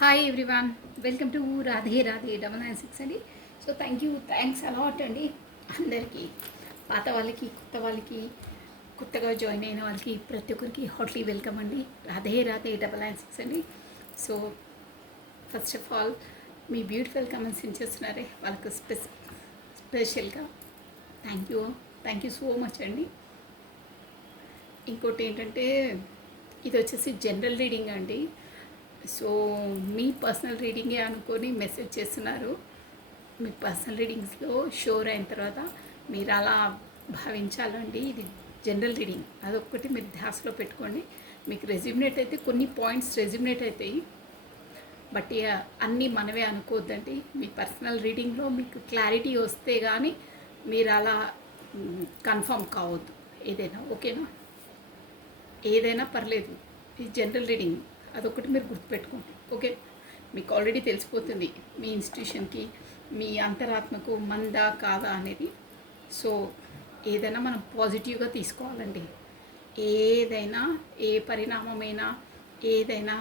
Hi everyone, welcome to Radhe Radhe 996 అండి. So thanks a lot అండి అందరికీ, పాత వాళ్ళకి కొత్త వాళ్ళకి, కొత్తగా జాయిన్ అయిన వాళ్ళకి ప్రతి ఒక్కరికి హాట్లీ వెల్కమ్ అండి. రాధే రాధే 996 అండి. So first of all me beautiful comments ఏం చేస్తున్నారే వాళ్ళకు స్పెషల్గా థ్యాంక్ యూ సో మచ్ అండి. ఇంకోటి ఏంటంటే ఇది వచ్చేసి జనరల్ రీడింగ్ అండి. సో మీ పర్సనల్ రీడింగే అనుకొని మెసేజ్ చేస్తున్నారు. మీ పర్సనల్ రీడింగ్స్లో షోర్ అయిన తర్వాత మీరు అలా భావించాలండి. ఇది జనరల్ రీడింగ్, అదొక్కటి మీరు ధ్యాసలో పెట్టుకోండి. మీకు రెజ్యూమినేట్ అయితే కొన్ని పాయింట్స్ రెజ్యూమినేట్ అవుతాయి, బట్ అన్నీ మనవే అనుకోవద్దండి. మీ పర్సనల్ రీడింగ్లో మీకు క్లారిటీ వస్తే కానీ మీరు అలా కన్ఫర్మ్ కావద్దు. ఏదైనా ఓకేనా, ఏదైనా పర్లేదు. ఇది జనరల్ రీడింగ్, అదొకటి మీరు గుర్తుపెట్టుకోండి. ఓకే, మీకు ఆల్రెడీ తెలిసిపోతుంది మీ ఇన్స్టిట్యూషన్కి, మీ అంతరాత్మకు మందా కాదా అనేది. సో ఏదైనా మనం పాజిటివ్గా తీసుకోవాలండి. ఏదైనా, ఏ పరిణామమైనా, ఏదైనా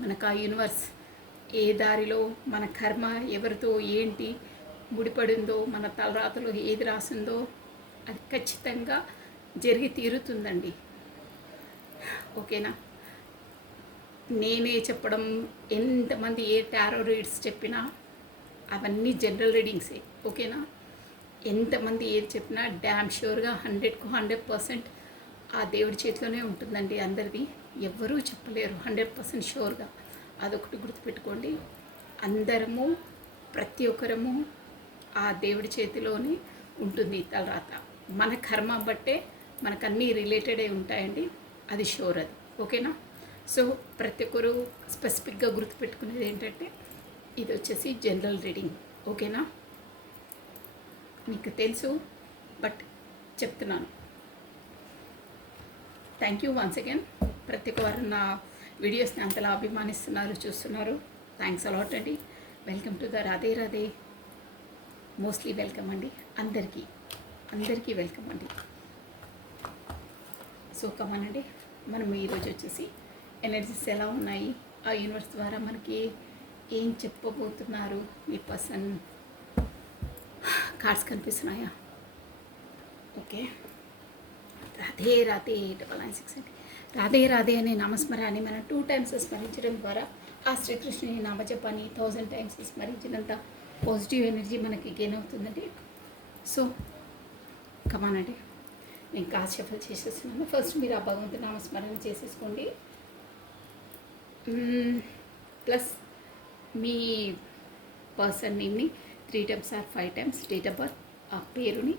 మనకు ఆ యూనివర్స్ ఏ దారిలో మన కర్మ ఎవరితో ఏంటి ముడిపడిందో, మన తలరాతలో ఏది రాసిందో అది ఖచ్చితంగా జరిగి తీరుతుందండి. ఓకేనా, నేనే చెప్పడం, ఎంతమంది ఏ టారో రీడ్స్ చెప్పినా అవన్నీ జనరల్ రీడింగ్సే. ఓకేనా, ఎంతమంది ఏది చెప్పినా డ్యామ్ షూర్గా 100% ఆ దేవుడి చేతిలోనే ఉంటుందండి. అందరిది ఎవ్వరూ చెప్పలేరు 100% షూర్గా. అదొకటి గుర్తుపెట్టుకోండి. అందరము, ప్రతి ఒక్కరము ఆ దేవుడి చేతిలోనే ఉంటుంది తలరాత. మన కర్మ బట్టే మనకు అన్నీ రిలేటెడ్ అయి ఉంటాయండి, అది షూర్. అది ఓకేనా. సో ప్రతి ఒక్కరు స్పెసిఫిక్గా గుర్తుపెట్టుకునేది ఏంటంటే ఇది వచ్చేసి జనరల్ రీడింగ్. ఓకేనా, మీకు తెలుసు బట్ చెప్తున్నాను. Thank you once again. ప్రతి ఒక్కరు నా వీడియోస్ని అంతలా అభిమానిస్తున్నారు, చూస్తున్నారు. థ్యాంక్స్ అలాట్ అండి. Welcome to the Radhe Radhe. Mostly welcome అండి అందరికీ వెల్కమ్ అండి. సో కమానండి, మనం ఈరోజు వచ్చేసి ఎనర్జీస్ ఎలా ఉన్నాయి, ఆ యూనివర్స్ ద్వారా మనకి ఏం చెప్పబోతున్నారు, మీ పర్సన్ కార్డ్స్ కనిపిస్తున్నాయా? ఓకే, రాధే రాధే 996 అండి. రాధే రాధే అనే నామస్మరాన్ని మనం 2 times స్మరించడం ద్వారా ఆ శ్రీకృష్ణుని నామజపాన్ని 1000 times స్మరించినంత పాజిటివ్ ఎనర్జీ మనకి గెయిన్ అవుతుందండి. సో కమానండి, నేను కార్డ్ షఫల్ చేసేస్తున్నాను. ఫస్ట్ మీరు ఆ భగవంతుని నామస్మరణ చేసేసుకోండి. ప్లస్ మీ పర్సన్ నేమ్ని 3 times or 5 times, date of birth, ఆ పేరుని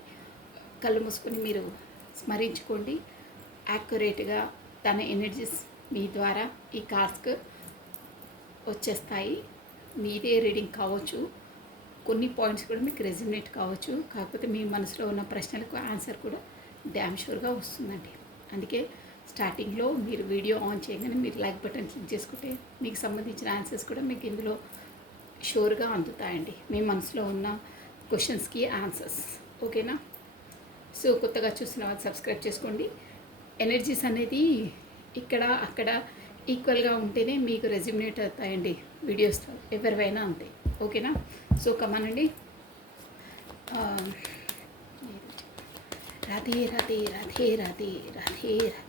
కళ్ళు మూసుకొని మీరు స్మరించుకోండి. యాక్యురేట్గా తన ఎనర్జీస్ మీ ద్వారా ఈ కార్డ్స్కి వచ్చేస్తాయి. మీదే రీడింగ్ కావచ్చు, కొన్ని పాయింట్స్ కూడా మీకు రెజ్యూమినేట్ కావచ్చు, కాకపోతే మీ మనసులో ఉన్న ప్రశ్నలకు ఆన్సర్ కూడా డ్యామ్ షూర్గా వస్తుందండి. అందుకే స్టార్టింగ్లో మీరు వీడియో ఆన్ చేయగానే మీరు లైక్ బటన్ క్లిక్ చేసుకుంటే మీకు సంబంధించిన ఆన్సర్స్ కూడా మీకు ఇందులో షూర్గా అందుతాయండి, మీ మనసులో ఉన్న క్వశ్చన్స్కి ఆన్సర్స్. ఓకేనా. సో కొత్తగా చూసిన వాళ్ళు సబ్స్క్రైబ్ చేసుకోండి. ఎనర్జీస్ అనేది ఇక్కడ అక్కడ ఈక్వల్గా ఉంటేనే మీకు రెజ్యూమినేట్ అవుతాయండి వీడియోస్తో, ఎవరివైనా అంతే. ఓకేనా. సో కమానండి. రాధే రాధే రాధే రాధే రాధే రాధే.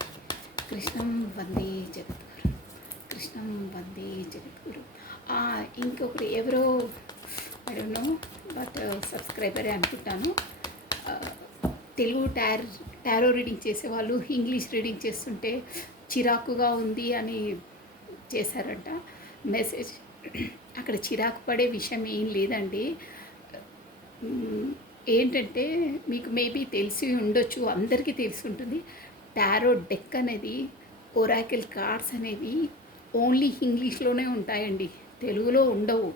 కృష్ణం వందే జగద్గురు, కృష్ణం వందే జగద్గురు. ఇంకొకరు ఎవరో ఐ డోంట్ నో బట్ సబ్స్క్రైబరే అనుకుంటాను, తెలుగు టారో రీడింగ్ చేసేవాళ్ళు ఇంగ్లీష్ రీడింగ్ చేస్తుంటే చిరాకుగా ఉంది అని చేశారంట మెసేజ్. అక్కడ చిరాకు పడే విషయం ఏం లేదండి. ఏంటంటే మీకు మేబీ తెలిసి ఉండొచ్చు, అందరికీ తెలిసి ఉంటుంది, టారో డెక్ అనేది, ఒరాకిల్ కార్డ్స్ అనేవి ఓన్లీ ఇంగ్లీష్లోనే ఉంటాయండి, తెలుగులో ఉండవు,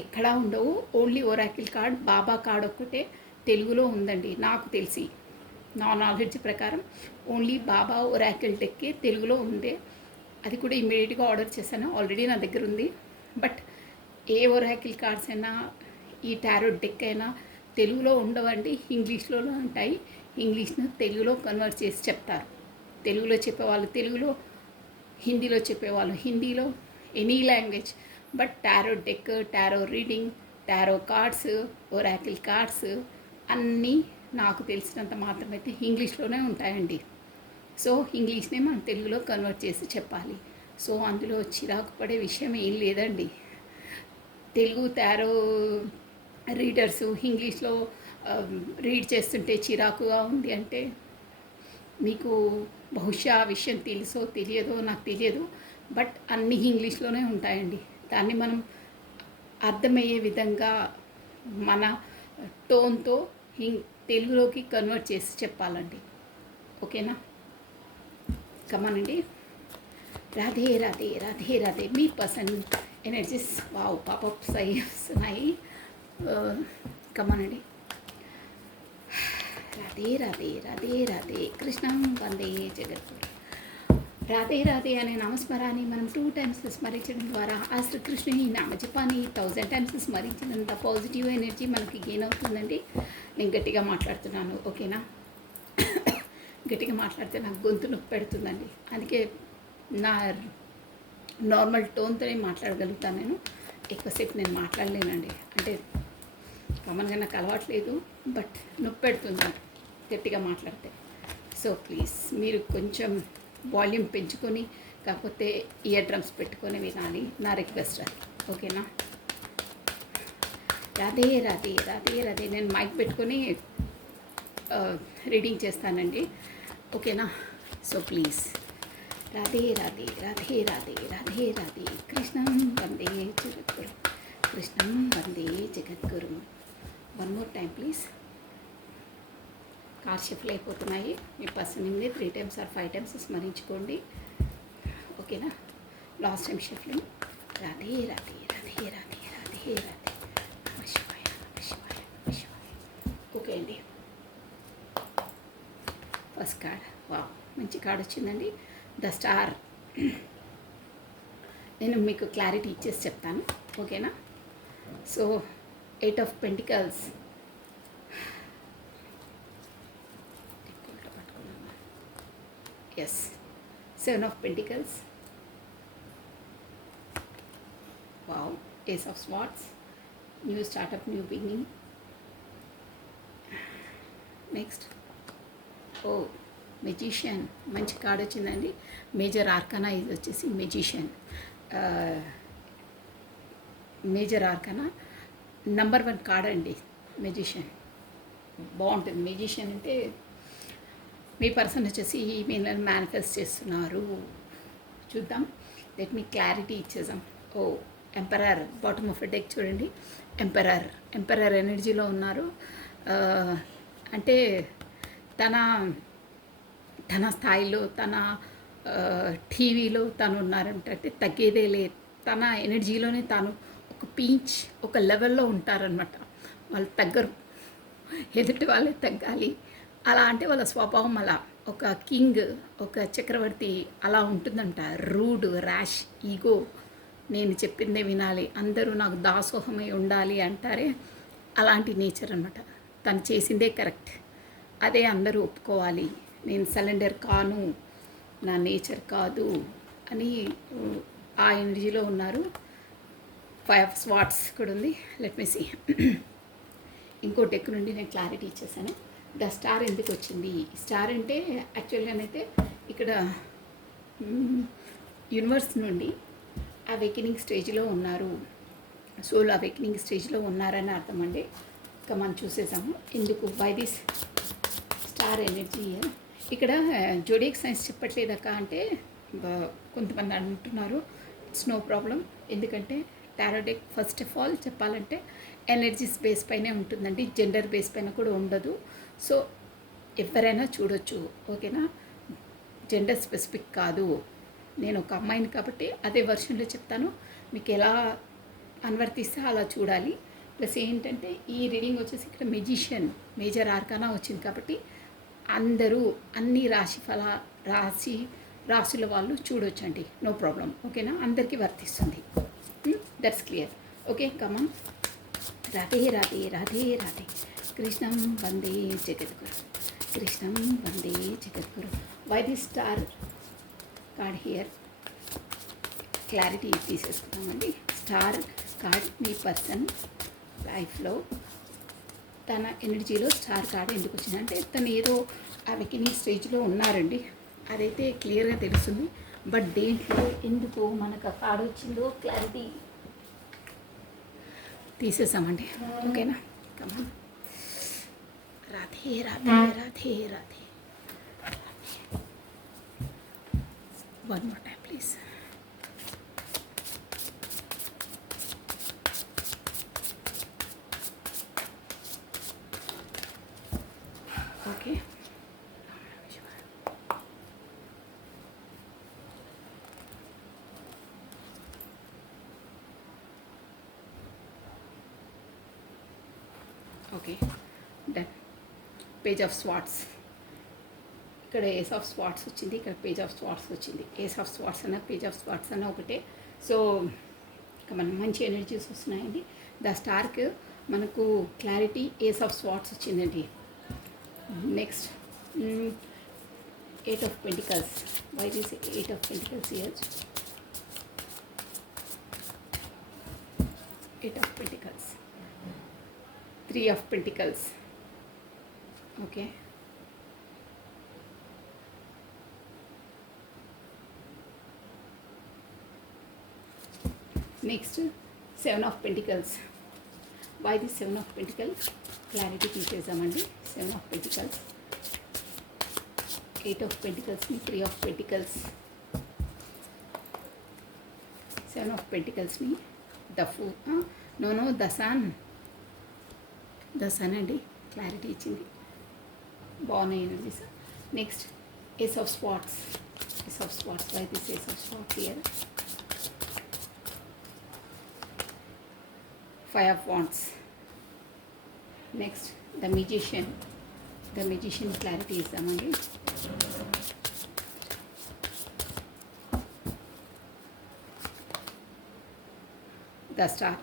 ఎక్కడా ఉండవు. ఓన్లీ ఒరాకిల్ కార్డ్, బాబా కార్డ్ ఒక్కటే తెలుగులో ఉందండి నాకు తెలిసి. నా నాలెడ్జ్ ప్రకారం ఓన్లీ బాబా ఒరాకిల్ డెక్కే తెలుగులో ఉంది. అది కూడా ఇమ్మీడియట్గా ఆర్డర్ చేశాను, ఆల్రెడీ నా దగ్గర ఉంది. బట్ ఏ ఒరాకిల్ కార్డ్స్ అయినా, ఈ టారో డెక్ అయినా తెలుగులో ఉండవండి, ఇంగ్లీష్లోనే ఉంటాయి. ఇంగ్లీష్ను తెలుగులో కన్వర్ట్ చేసి చెప్తారు. తెలుగులో చెప్పేవాళ్ళు తెలుగులో, హిందీలో చెప్పేవాళ్ళు హిందీలో, any language. But tarot deck, tarot reading, tarot cards, Oracle cards అన్నీ నాకు తెలిసినంత మాత్రమైతే ఇంగ్లీష్లోనే ఉంటాయండి. సో ఇంగ్లీష్నే మనం తెలుగులో కన్వర్ట్ చేసి చెప్పాలి. సో అందులో చిరాకు పడే విషయం ఏం లేదండి. తెలుగు టారో రీడర్సు ఇంగ్లీష్లో రీడ్ చేస్తుంటే చిరాకుగా ఉంది అంటే మీకు బహుశా ఆ విషయం తెలుసో తెలియదో నాకు తెలియదు. బట్ అన్నీ ఇంగ్లీష్లోనే ఉంటాయండి. దాన్ని మనం అర్థమయ్యే విధంగా మన టోన్తో తెలుగులోకి కన్వర్ట్ చేసి చెప్పాలండి. ఓకేనా? కమానండి. రాధే రాధే రాధే రాధే. మీ పర్సన్ ఎనర్జీస్ వావ్ పాపప్స్ అయ్యి కమానండి. రాధే రాధే రాధే రాధే కృష్ణం వందే జగద్గురు. రాధే రాధే అనే నామస్మరాన్ని మనం 2 times స్మరించడం ద్వారా ఆ శ్రీకృష్ణుని నామజపాన్ని 1000 times స్మరించినంత పాజిటివ్ ఎనర్జీ మనకి గెయిన్ అవుతుందండి. నేను గట్టిగా మాట్లాడుతున్నాను, ఓకేనా? గట్టిగా మాట్లాడితే నాకు గొంతు నొప్పి పెడుతుందండి. అందుకే నా నార్మల్ టోన్తోనే మాట్లాడగలుగుతాను. నేను ఎక్కువసేపు నేను మాట్లాడలేనండి. అంటే కామన్గా నాకు అలవాట్లేదు, బట్ నొప్పి పెడుతుంది గట్టిగా మాట్లాడితే. సో ప్లీజ్ మీరు కొంచెం వాల్యూమ్ పెంచుకొని కాకపోతే ఇయర్ డ్రమ్స్ పెట్టుకొని వినాలి, నా రిక్వెస్ట్ అది, ఓకేనా? రాధే రాధే రాధే రాధే. నేను మైక్ పెట్టుకొని రీడింగ్ చేస్తానండి, ఓకేనా? సో ప్లీజ్ రాధే రాధే రాధే రాధే రాధే రాధే కృష్ణం వందే జగద్గురు, కృష్ణం వందే జగద్గురు. One more time please. Car shift అయిపోతున్నాయి. మీ పర్సన్ని 3 times or 5 times స్మరించుకోండి, ఓకేనా? లాస్ట్ టైం షిఫ్ట్లు. రాధే రాధే రాధే రాధే రాధే రాధే. నమ శివాయ నమ శివాయ నమ శివాయ. ఓకే అండి. ఫస్ట్ కార్డ్ వావ్ మంచి కార్డ్ వచ్చిందండి, ద స్టార్. నేను మీకు క్లారిటీ ఇచ్చేసి చెప్తాను, ఓకేనా? So 8 of Pentacles, yes 7 of Pentacles, wow Ace of Swords, new startup, new beginning. Next oh magician, మంచి కార్డ్ వచ్చిందండి. మేజర్ ఆర్కానా ఇది వచ్చేసి magician. Major arcana number 1 card అండి మెజిషియన్. బాగుంటుంది. మెజిషియన్ అంటే మీ పర్సన్ వచ్చేసి ఈమెయిల్ని మేనిఫెస్ట్ చేస్తున్నారు. చూద్దాం, లెట్ మీ క్లారిటీ ఇచ్చేద్దాం. ఓ ఎంపరర్, బాటమ్ ఆఫ్ డెక్ చూడండి. ఎంపరర్ ఎనర్జీలో ఉన్నారు. అంటే తన స్థాయిలో తన టీవీలో తను ఉన్నారంటే తగ్గేదే లేదు. తన ఎనర్జీలోనే తాను ఒక పీచ్ ఒక లెవెల్లో ఉంటారనమాట. వాళ్ళు తగ్గరు, ఎదుటి వాళ్ళే తగ్గాలి. అలా అంటే వాళ్ళ స్వభావం అలా. ఒక కింగ్, ఒక చక్రవర్తి అలా ఉంటుందంట. రూడ్, ర్యాష్, ఈగో, నేను చెప్పిందే వినాలి, అందరూ నాకు దాసోహమై ఉండాలి అంటారే, అలాంటి నేచర్ అనమాట. తను చేసిందే కరెక్ట్, అదే అందరూ ఒప్పుకోవాలి. నేను సరెండర్ కాను, నా నేచర్ కాదు అని ఆ ఎనర్జీలో ఉన్నారు. 5 of Swords కూడా ఉంది. Let me see. ఇంకో డెక్ నుండి నేను క్లారిటీ ఇచ్చేసాను. ద స్టార్ ఎందుకు వచ్చింది? స్టార్ అంటే యాక్చువల్గానైతే ఇక్కడ యూనివర్స్ నుండి అవేకెనింగ్ స్టేజ్లో ఉన్నారు. సోల్ అవేకెనింగ్ స్టేజ్లో ఉన్నారని అర్థం అండి. ఇక మనం చూసేసాము ఎందుకు బై దిస్ స్టార్ ఎనర్జీ. ఇక్కడ జోడియాక్ సైన్స్ చెప్పట్లేదక్క అంటే కొంతమంది అంటున్నారు. It's no problem. ఎందుకంటే tarot deck first of all చెప్పాలంటే ఎనర్జీస్ బేస్ పైనే ఉంటుందండి, జెండర్ బేస్ పైన కూడా ఉండదు. సో ఎవరైనా చూడొచ్చు, ఓకేనా? జెండర్ స్పెసిఫిక్ కాదు. నేను ఒక అమ్మాయిని కాబట్టి అదే వర్షన్లో చెప్తాను. మీకు ఎలా అనువర్తిస్తే అలా చూడాలి. ప్లస్ ఏంటంటే ఈ రీడింగ్ వచ్చేసి ఇక్కడ మెజిషియన్, మేజర్ ఆర్కానా వచ్చింది కాబట్టి అందరూ అన్ని రాశుల వాళ్ళు చూడొచ్చండి, నో ప్రాబ్లం, ఓకేనా? అందరికీ వర్తిస్తుంది. That's clear, okay? Come on. Radhe Radhe Radhe Radhe కృష్ణం వందే జగద్గురు, కృష్ణం వందే జగద్గురు. Why the star card here? Clarity తీసేసుకున్నామండి. స్టార్ కార్డ్ మీ పర్సన్ లైఫ్లో తన ఎనర్జీలో స్టార్ కార్డ్ ఎందుకు వచ్చిందంటే తను ఏదో అవేకినింగ్ స్టేజ్లో ఉన్నారండి. అదైతే క్లియర్గా తెలుస్తుంది. బట్ దేంట్లో ఎందుకు మనకు ఆ కార్డ్ వచ్చిందో క్లారిటీ తీసేసామండి. ఓకేనా? Come on Radhe Radhe Radhe Radhe. One more time please. Okay, okay done. Page of swords, ఇక్కడ ఏస్ ఆఫ్ స్వాట్స్ వచ్చింది, ఇక్కడ పేజ్ ఆఫ్ స్వాట్స్ వచ్చింది. ఏస్ ఆఫ్ స్వాట్స్ అన్న పేజ్ ఆఫ్ స్వాట్స్ అన్న ఒకటే. సో ఇక మనం మంచి ఎనర్జీస్ వస్తున్నాయండి. ద స్టార్కి మనకు క్లారిటీ ఏస్ ఆఫ్ స్వాట్స్ వచ్చిందండి. Next 8 of Pentacles. Why this 8 of Pentacles here? 8 of Pentacles. 3 of Pentacles. Okay. Next 7 of Pentacles. Why this 7 of Pentacles? Clarity తీసేసామండి. 7 of Pentacles, 8 of Pentacles, 3 of Pentacles, 7 of Pentacles ని the fool, no the sun అండి. Clarity ఇచ్చింది. బాగున్నాయి energies. Next ace of spots. Ace of spots. Why this ace of spots here? 5 of Wands. Next the Magician. The Magician clarity ఇస్తామండి. The star.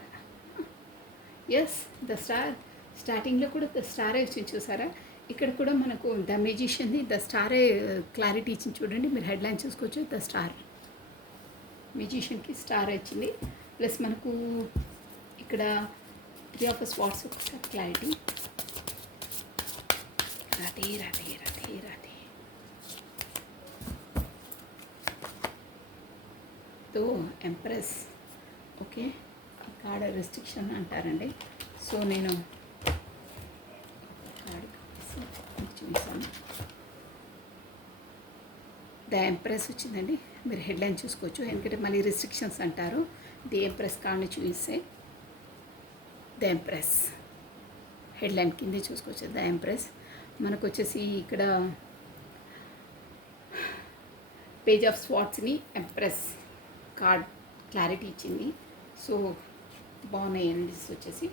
Yes, the star. స్టార్టింగ్లో కూడా the స్టారే వచ్చింది చూసారా? ఇక్కడ కూడా మనకు ద మెజిషియన్ది ద స్టారే క్లారిటీ ఇచ్చింది చూడండి. మీరు హెడ్లైన్ చూసుకోవచ్చు. ద స్టార్, మెజిషియన్కి స్టార్ వచ్చింది. ప్లస్ మనకు ఇక్కడ 3 of Swords ఒకసారి క్లారిటీ. రాధే రాధే రాధే రాధే. తో ఎంప్రెస్. ఓకే, ఈ కార్డ్ రెస్ట్రిక్షన్ అంటారండి. సో నేను కార్డ్ చూసాను. ద ఎంప్రెస్ వచ్చిందండి. మీరు హెడ్లైన్ చూసుకోవచ్చు. ఎందుకంటే మళ్ళీ రిస్ట్రిక్షన్స్ అంటారు. ది ఎంప్రెస్ కార్డ్ని చూపిస్తే ద ఎంప్రెస్ హెడ్లైన్ కిందే చూసుకోవచ్చు. ద ఎంప్రెస్ మనకు వచ్చేసి ఇక్కడ పేజ్ ఆఫ్ స్వాట్స్ని ఎంప్రెస్ కార్డ్ క్లారిటీ ఇచ్చింది. సో బాగున్నాయి ఎనర్జీస్ వచ్చేసి.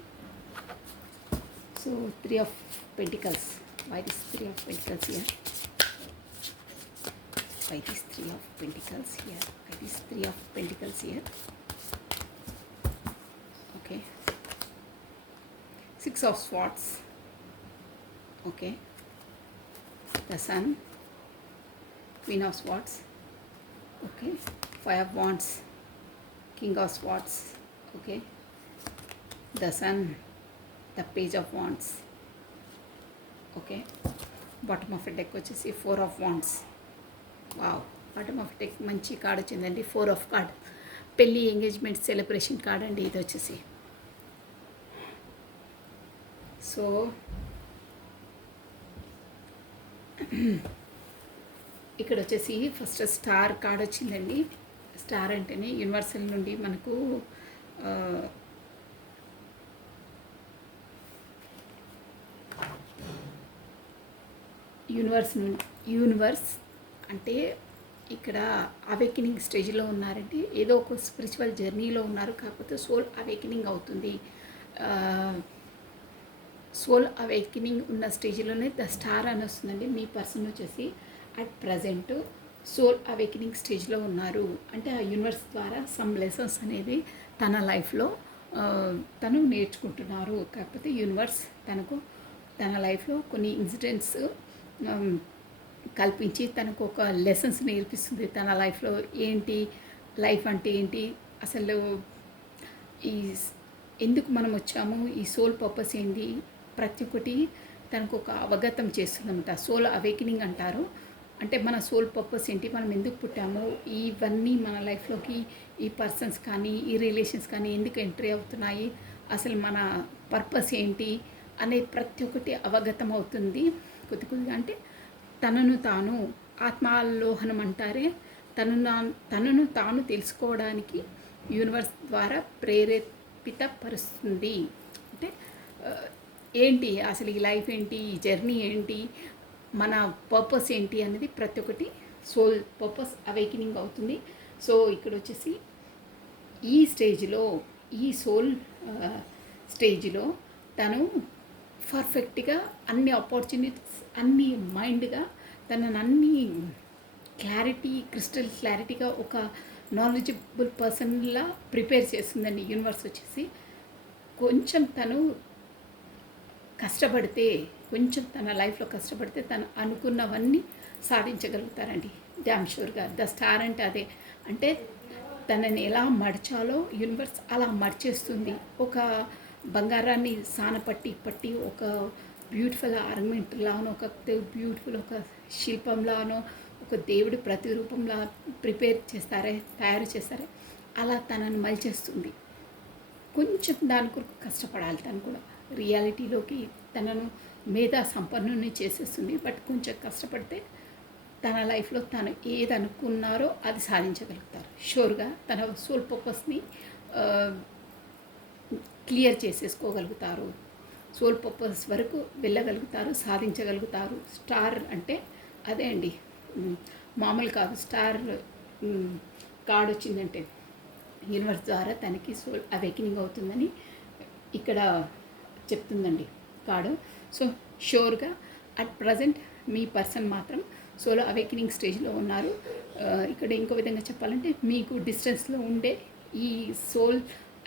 So 3 of Pentacles. Why this 3 of Pentacles here? Why this 3 of Pentacles here? Why this 3 of Pentacles here? Okay. 6 of Swords. Okay. The Sun. Queen of Swords. Okay. 5 of Wands. King of Swords. Okay. The Sun. The Page of Wands. Okay. Bottom of the deck వచ్చేసి 4 of Wands. Wow, bottom of deck మంచి card వచ్చిందండి. 4 of card, పెళ్ళి, engagement, celebration card అండి ఇది వచ్చేసి. So ఇక్కడ వచ్చేసి first star card వచ్చిందండి. స్టార్ అంటేనే యూనివర్సల్ నుండి మనకు యూనివర్స్ అంటే ఇక్కడ అవేకినింగ్ స్టేజ్లో ఉన్నారంటే ఏదో ఒక స్పిరిచువల్ జర్నీలో ఉన్నారు. కాకపోతే సోల్ అవేకినింగ్ అవుతుంది. సోల్ అవేకినింగ్ ఉన్న స్టేజ్లోనే ద స్టార్ అని వస్తుందండి. మీ పర్సన్ వచ్చేసి అట్ ప్రజెంట్ సోల్ అవేకినింగ్ స్టేజ్లో ఉన్నారు. అంటే ఆ యూనివర్స్ ద్వారా సమ్ లెసన్స్ అనేది తన లైఫ్లో తను నేర్చుకుంటున్నారు. కాకపోతే యూనివర్స్ తన లైఫ్లో కొన్ని ఇన్సిడెంట్స్ కల్పించి తనకు ఒక లెసన్స్ నేర్పిస్తుంది. తన లైఫ్లో ఏంటి లైఫ్ అంటే ఏంటి, అసలు ఈ ఎందుకు మనం వచ్చాము, ఈ సోల్ పర్పస్ ఏంటి, ప్రతి ఒక్కటి తనకు ఒక అవగతం చేస్తుందన్నమాట. సోల్ అవేకనింగ్ అంటారు. అంటే మన సోల్ పర్పస్ ఏంటి, మనం ఎందుకు పుట్టాము, ఇవన్నీ మన లైఫ్లోకి ఈ పర్సన్స్ కానీ ఈ రిలేషన్స్ కానీ ఎందుకు ఎంట్రీ అవుతున్నాయి, అసలు మన పర్పస్ ఏంటి అనేది ప్రతి ఒక్కటి అవగతం అవుతుంది కొద్ది కొద్దిగా. అంటే తనను తాను ఆత్మాలోహనం అంటారే, తనను తాను తెలుసుకోవడానికి యూనివర్స్ ద్వారా ప్రేరేపితపరుస్తుంది. అంటే ఆ, ఏంటి అసలు ఈ లైఫ్ ఏంటి, ఈ జర్నీ ఏంటి, మన పర్పస్ ఏంటి అనేది ప్రతి ఒక్కటి సోల్ పర్పస్ అవేకనింగ్ అవుతుంది. సో ఇక్కడ వచ్చేసి ఈ స్టేజ్లో, ఈ సోల్ స్టేజ్లో తను పర్ఫెక్ట్గా అన్ని ఆపర్చునిటీస్, అన్ని మైండ్గా తనని అన్ని క్లారిటీ, క్రిస్టల్ క్లారిటీగా ఒక నాలెడ్జబుల్ పర్సన్లా ప్రిపేర్ చేస్తుందండి యూనివర్స్ వచ్చేసి. కొంచెం తను కష్టపడితే, కొంచెం తన లైఫ్లో కష్టపడితే తను అనుకున్నవన్నీ సాధించగలుగుతారండి డ్యామ్ షూర్గా. ద స్టార్ అంటే అదే. అంటే తనని ఎలా మడచాలో యూనివర్స్ అలా మడిచేస్తుంది. ఒక బంగారాన్ని సానపట్టి పట్టి ఒక బ్యూటిఫుల్ ఆర్నమెంట్లానో, ఒక బ్యూటిఫుల్ ఒక శిల్పంలానో, ఒక దేవుడి ప్రతిరూపంలా ప్రిపేర్ చేస్తారే, తయారు చేస్తారే, అలా తనని మలిచేస్తుంది. కొంచెం దాని కొరకు కష్టపడాలి. తను కూడా రియాలిటీలోకి తనను మేధా సంపన్నుని చేసేస్తుంది. బట్ కొంచెం కష్టపడితే తన లైఫ్లో తను ఏది అనుకున్నారో అది సాధించగలుగుతారు. షూర్గా తన సోల్ పర్పస్ని క్లియర్ చేసేసుకోగలుగుతారు. సోల్ పర్పస్ వరకు వెళ్ళగలుగుతారు, సాధించగలుగుతారు. స్టార్ అంటే అదే అండి, మామూలు కాదు. స్టార్ కార్డ్ వచ్చిందంటే యూనివర్స్ ద్వారా తనకి సోల్ అవేకనింగ్ అవుతుందని ఇక్కడ చెప్తుందండి కార్డు. సో షూర్గా అట్ ప్రజెంట్ మీ పర్సన్ మాత్రం సోలో అవేకనింగ్ స్టేజ్లో ఉన్నారు. ఇక్కడ ఇంకో విధంగా చెప్పాలంటే మీకు డిస్టెన్స్లో ఉండే ఈ సోల్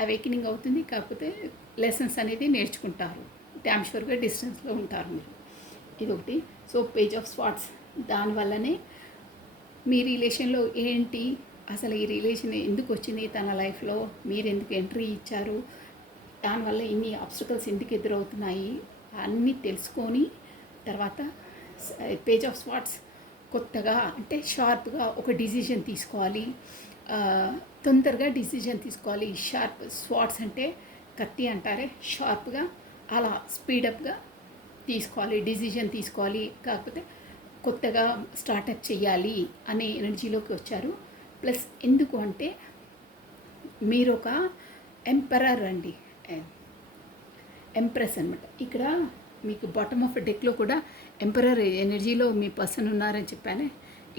అవేకనింగ్ అవుతుంది. కాకపోతే లెసన్స్ అనేది నేర్చుకుంటారు. డ్యామ్ షూర్గా డిస్టెన్స్లో ఉంటారు మీరు. ఇదొకటి. సో పేజ్ ఆఫ్ స్వార్డ్స్, దానివల్లనే మీ రిలేషన్లో ఏంటి, అసలు ఈ రిలేషన్ ఎందుకు వచ్చింది తన లైఫ్లో, మీరు ఎందుకు ఎంట్రీ ఇచ్చారు, దానివల్ల ఇన్ని ఆబ్స్టకల్స్ ఎందుకు ఎదురవుతున్నాయి అన్నీ తెలుసుకొని తర్వాత పేజ్ ఆఫ్ స్వార్డ్స్ కొత్తగా అంటే షార్ప్గా ఒక డిసిజన్ తీసుకోవాలి. తొందరగా డిసిజన్ తీసుకోవాలి. షార్ప్ స్వార్డ్స్ అంటే కత్తి అంటారే, షార్ప్గా అలా స్పీడప్గా తీసుకోవాలి, డిసిజన్ తీసుకోవాలి. కాకపోతే కొత్తగా స్టార్టప్ చేయాలి అనే ఎనర్జీలోకి వచ్చారు. ప్లస్ ఎందుకు అంటే మీరు ఒక ఎంపరర్ అండి, ఎంప్రెస్ అనమాట. ఇక్కడ మీకు బాటమ్ ఆఫ్ డెక్లో కూడా ఎంపరర్ ఎనర్జీలో మీ పర్సన్ ఉన్నారని చెప్పానే.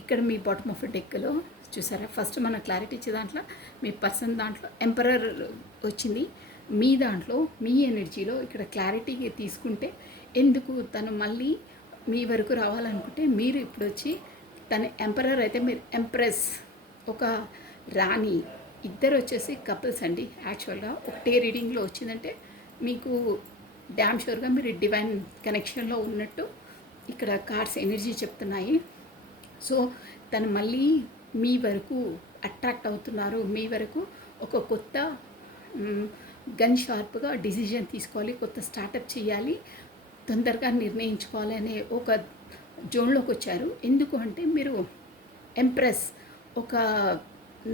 ఇక్కడ మీ బాటమ్ ఆఫ్ డెక్లో చూసారా, ఫస్ట్ మన క్లారిటీ ఇచ్చే దాంట్లో మీ పర్సన్ దాంట్లో ఎంపరర్ వచ్చింది. మీ దాంట్లో మీ ఎనర్జీలో ఇక్కడ క్లారిటీ తీసుకుంటే ఎందుకు తను మళ్ళీ మీ వరకు రావాలనుకుంటే మీరు ఇప్పుడు వచ్చి తన ఎంపరర్ అయితే మీరు ఎంప్రెస్, ఒక రాణి, ఇద్దరు వచ్చేసి కపుల్స్ అండి. యాక్చువల్గా ఒకటే రీడింగ్లో వచ్చిందంటే మీకు డ్యామ్ షూర్గా మీరు డివైన్ కనెక్షన్లో ఉన్నట్టు ఇక్కడ కార్డ్స్ ఎనర్జీ చెప్తున్నాయి. సో తను మళ్ళీ మీ వరకు అట్రాక్ట్ అవుతున్నారు. మీ వరకు ఒక కొత్త గన్ షార్ప్గా డిసిజన్ తీసుకోవాలి, కొత్త స్టార్టప్ చేయాలి, తొందరగా నిర్ణయించుకోవాలి అనే ఒక జోన్లోకి వచ్చారు. ఎందుకు అంటే మీరు ఎంప్రెస్, ఒక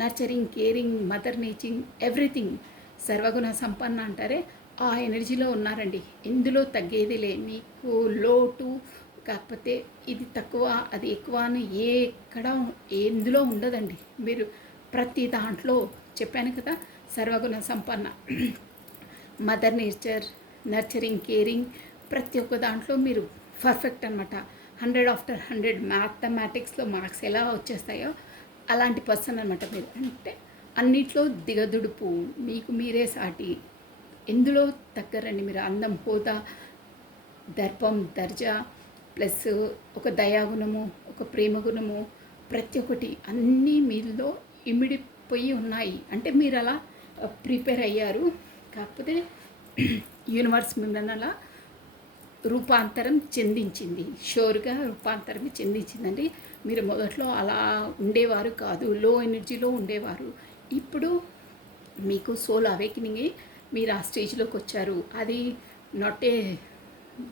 నర్చరింగ్, కేరింగ్, మదర్ నేచింగ్, ఎవ్రీథింగ్, సర్వగుణ సంపన్న అంటారే, ఆ ఎనర్జీలో ఉన్నారండి. ఇందులో తగ్గేదిలే. మీకు లోటు కాకపోతే ఇది తక్కువ అది ఎక్కువ అని ఎక్కడ ఎందులో ఉండదండి. మీరు ప్రతి దాంట్లో చెప్పాను కదా, సర్వగుణ సంపన్న, మదర్ నేచర్, నర్చరింగ్, కేరింగ్, ప్రతి ఒక్క దాంట్లో మీరు పర్ఫెక్ట్ అనమాట. 100 ఆఫ్టర్ 100 మ్యాథమెటిక్స్లో మార్క్స్ ఎలా వచ్చేస్తాయో అలాంటి పర్సన్ అనమాట మీరు. అంటే అన్నిట్లో దిగదుడుపు, మీకు మీరే సాటి, ఎందులో తగ్గరండి మీరు. అందం, హోదా, దర్పం, దర్జా, ప్లస్ ఒక దయాగుణము, ఒక ప్రేమ గుణము, ప్రతి ఒక్కటి అన్నీ మీలో ఇమిడిపోయి ఉన్నాయి. అంటే మీరు అలా ప్రిపేర్ అయ్యారు. కాకపోతే యూనివర్స్ మిమ్మల్ని అలా రూపాంతరం చెందించింది. షూర్గా రూపాంతరం చెందించిందండి. మీరు మొదట్లో అలా ఉండేవారు కాదు, లో ఎనర్జీలో ఉండేవారు. ఇప్పుడు మీకు సోల్ అవేకనింగ్ మీరు ఆ స్టేజ్లోకి వచ్చారు. అది నాట్ ఏ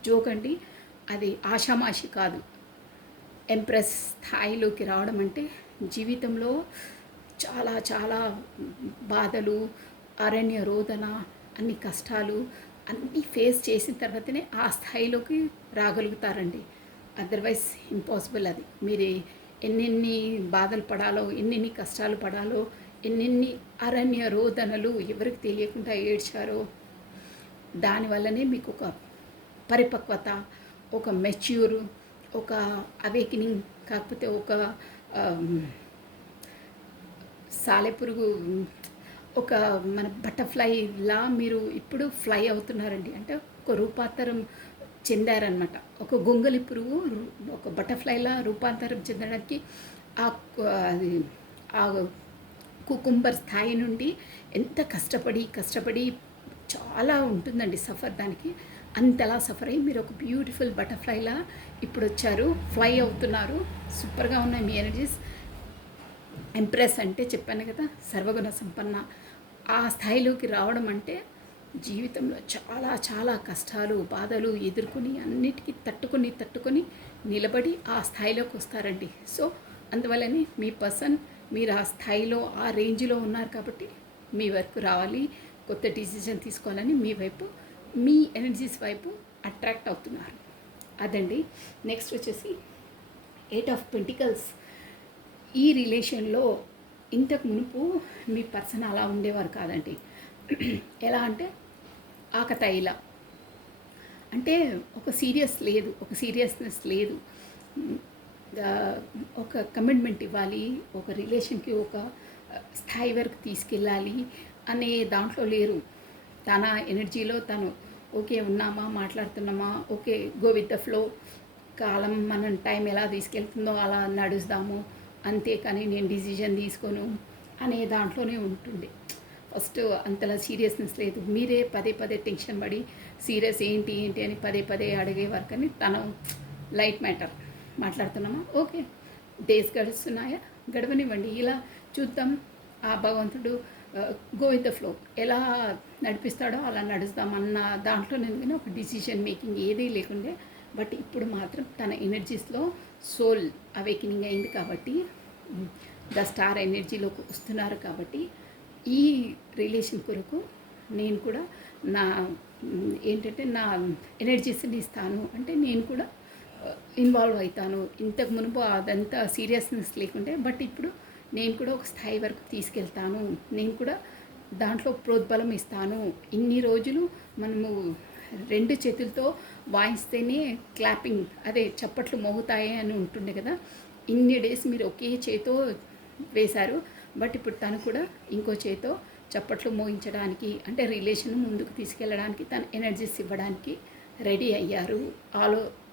జోక్ అండి, అది ఆషామాషి కాదు. ఎంప్రెస్ స్థాయిలోకి రావడం అంటే జీవితంలో చాలా చాలా బాధలు, అరణ్య రోదన, అన్ని కష్టాలు అన్నీ ఫేస్ చేసిన తర్వాతనే ఆ స్థాయిలోకి రాగలుగుతారండి. అదర్వైజ్ ఇంపాసిబుల్ అది. మీరు ఎన్నెన్ని బాధలు పడాలో, ఎన్నెన్ని కష్టాలు పడాలో, ఎన్నెన్ని అరణ్య రోదనలు ఎవరికి తెలియకుండా ఏడ్చారో, దానివల్లనే మీకు ఒక పరిపక్వత, ఒక మెచ్యూర్, ఒక అవేకనింగ్, కాకపోతే ఒక సాలెపురుగు, ఒక మన బటర్ఫ్లైలా మీరు ఇప్పుడు ఫ్లై అవుతున్నారండి. అంటే ఒక రూపాంతరం చెందారనమాట. ఒక గొంగలి పురుగు ఒక బటర్ఫ్లైలా రూపాంతరం చెందడానికి అది ఆ కుకుంబర్ స్థాయి నుండి ఎంత కష్టపడి చాలా ఉంటుందండి సఫర్. దానికి అంతలా సఫర్ అయ్యి మీరు ఒక బ్యూటిఫుల్ బటర్ఫ్లైలా ఇప్పుడు వచ్చారు, ఫ్లై అవుతున్నారు. సూపర్గా ఉన్నాయి మీ ఎనర్జీస్. ఎంప్రెస్ అంటే చెప్పాను కదా, సర్వగుణ సంపన్న. ఆ స్థాయిలోకి రావడం అంటే జీవితంలో చాలా చాలా కష్టాలు, బాధలు ఎదుర్కొని అన్నిటికీ తట్టుకొని నిలబడి ఆ స్థాయిలోకి వస్తారండి. సో అందువల్లనే మీ పర్సన్ మీరు ఆ స్థాయిలో ఆ రేంజ్లో ఉన్నారు కాబట్టి మీ వరకు రావాలి, కొత్త డిసిజన్ తీసుకోవాలని మీ వైపు, మీ ఎనర్జీస్ వైపు అట్రాక్ట్ అవుతున్నారు. అదండి. నెక్స్ట్ వచ్చేసి 8 ఆఫ్ పెంటికల్స్. ఈ రిలేషన్లో ఇంతకు మునుపు మీ పర్సన్ అలా ఉండేవారు కాదండి. ఎలా అంటే ఆకతాయిలా, అంటే ఒక సీరియస్నెస్ లేదు. ఒక కమిట్మెంట్ ఇవ్వాలి, ఒక రిలేషన్కి ఒక స్థాయి వరకు తీసుకెళ్ళాలి అనే దాంట్లో లేరు. తన ఎనర్జీలో తను ఓకే ఉన్నామా, మాట్లాడుతున్నామా, okay go with the flow, కాలం మనం టైం ఎలా తీసుకెళ్తుందో అలా నడుస్తాము, అంతేకాని నేను డిసిజన్ తీసుకోను అనే దాంట్లోనే ఉంటుంది. ఫస్ట్ అంతలా సీరియస్నెస్ లేదు. మీరే పదే టెన్షన్ పడి సీరియస్ ఏంటి అని పదే అడిగే వరకని తను లైట్ మ్యాటర్ మాట్లాడుతున్నామా, ఓకే డేస్ గడుస్తున్నాయా, గడవనివ్వండి, ఇలా చూద్దాం, ఆ భగవంతుడు గో విత్ ద ఫ్లో ఎలా నడిపిస్తాడో అలా నడుస్తామన్న దాంట్లో నేను ఒక డిసిషన్ మేకింగ్ ఏదీ లేకుండే. బట్ ఇప్పుడు మాత్రం తన ఎనర్జీస్లో సోల్ అవేకనింగ్ అయింది కాబట్టి, ద స్టార్ ఎనర్జీలోకి వస్తున్నారు కాబట్టి ఈ రిలేషన్ కొరకు నేను కూడా నా ఏంటంటే నా ఎనర్జీస్ని ఇస్తాను, అంటే నేను కూడా ఇన్వాల్వ్ అవుతాను. ఇంతకు మునుపు అదంతా సీరియస్నెస్ లేకుంటే, బట్ ఇప్పుడు నేను కూడా ఒక స్థాయి వరకు తీసుకెళ్తాను, నేను కూడా దాంట్లో ప్రోద్బలం ఇస్తాను. ఇన్ని రోజులు మనము 2 చేతులతో వాయిస్తేనే క్లాపింగ్, అదే చప్పట్లు మోగుతాయి అని ఉంటుండే కదా, ఇన్ని డేస్ మీరు ఒకే చేతో వేశారు. బట్ ఇప్పుడు తను కూడా ఇంకో చేతో చప్పట్లు మోగించడానికి, అంటే రిలేషన్ ముందుకు తీసుకెళ్ళడానికి, తన ఎనర్జీస్ ఇవ్వడానికి రెడీ అయ్యారు.